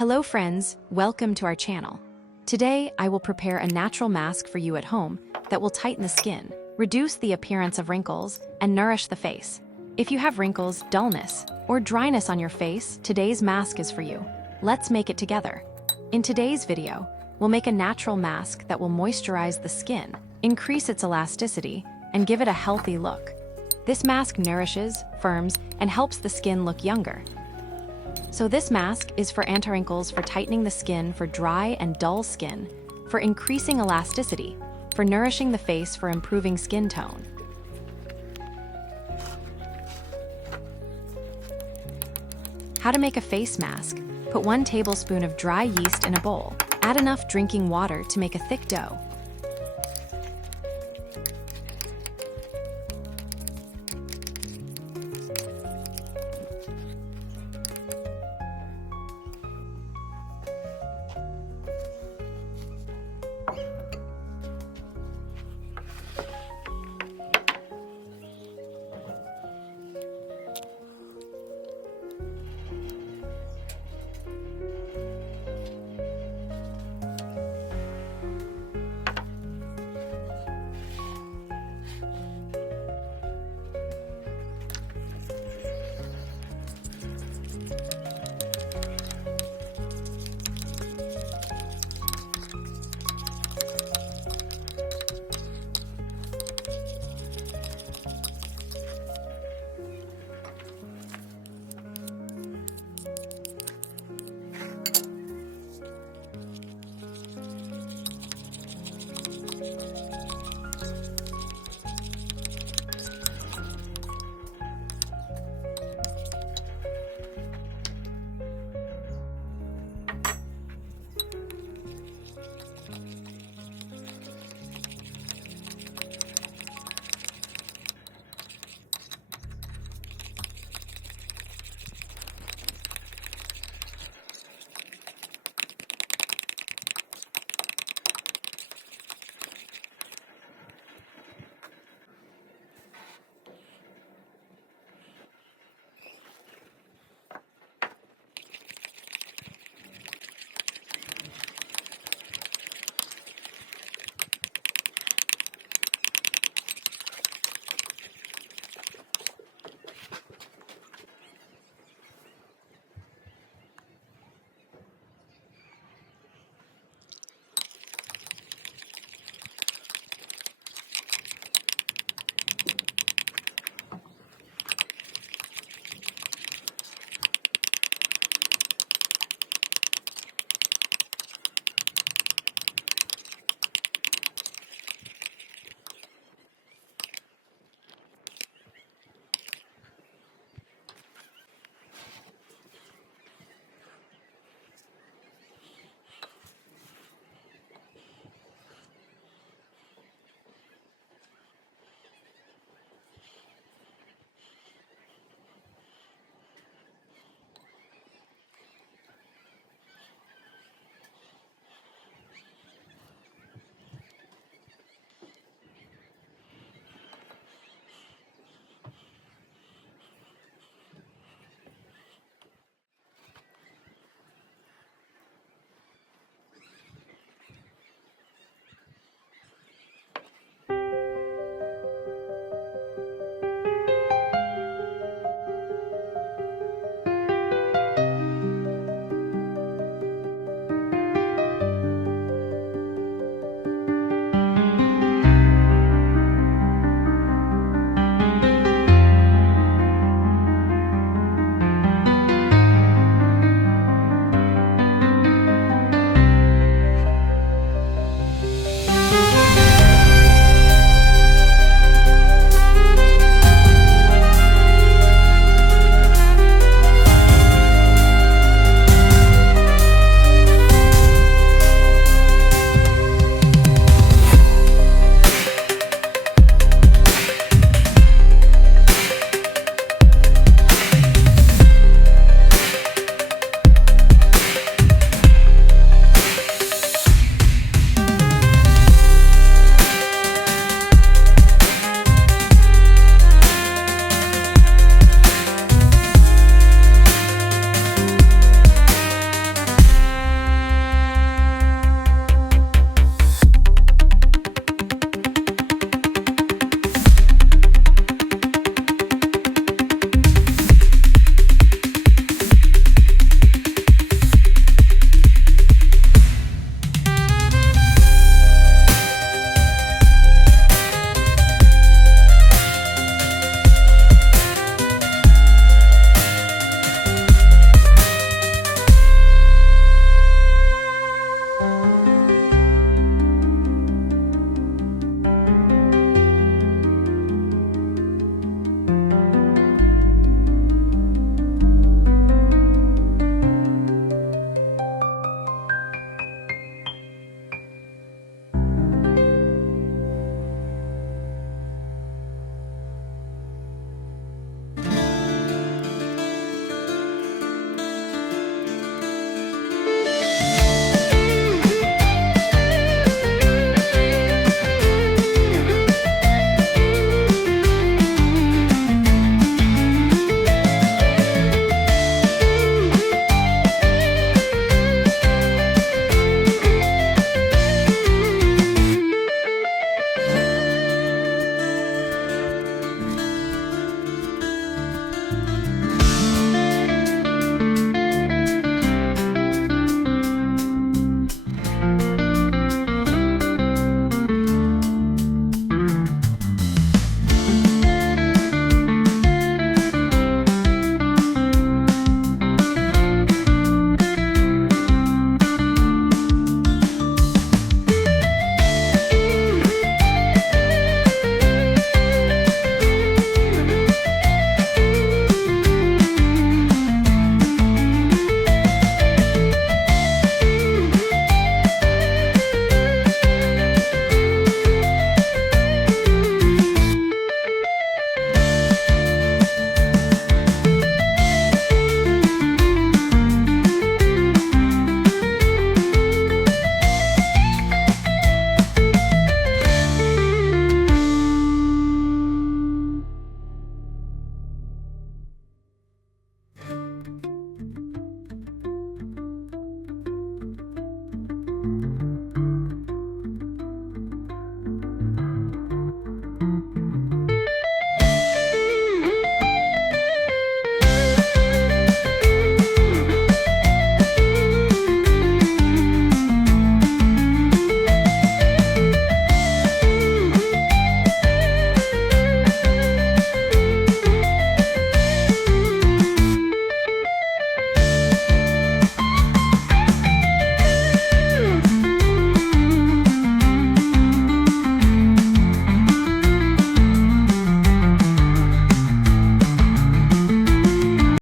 Hello friends, welcome to our channel. Today, I will prepare a natural mask for you at home that will tighten the skin, reduce the appearance of wrinkles, and nourish the face. If you have wrinkles, dullness, or dryness on your face, today's mask is for you. Let's make it together. In today's video, we'll make a natural mask that will moisturize the skin, increase its elasticity, and give it a healthy look. This mask nourishes, firms, and helps the skin look younger. So this mask is for anti-wrinkles, for tightening the skin, for dry and dull skin, for increasing elasticity, for nourishing the face, for improving skin tone. How to make a face mask. Put 1 tablespoon of dry yeast in a bowl. Add enough drinking water to make a thick dough.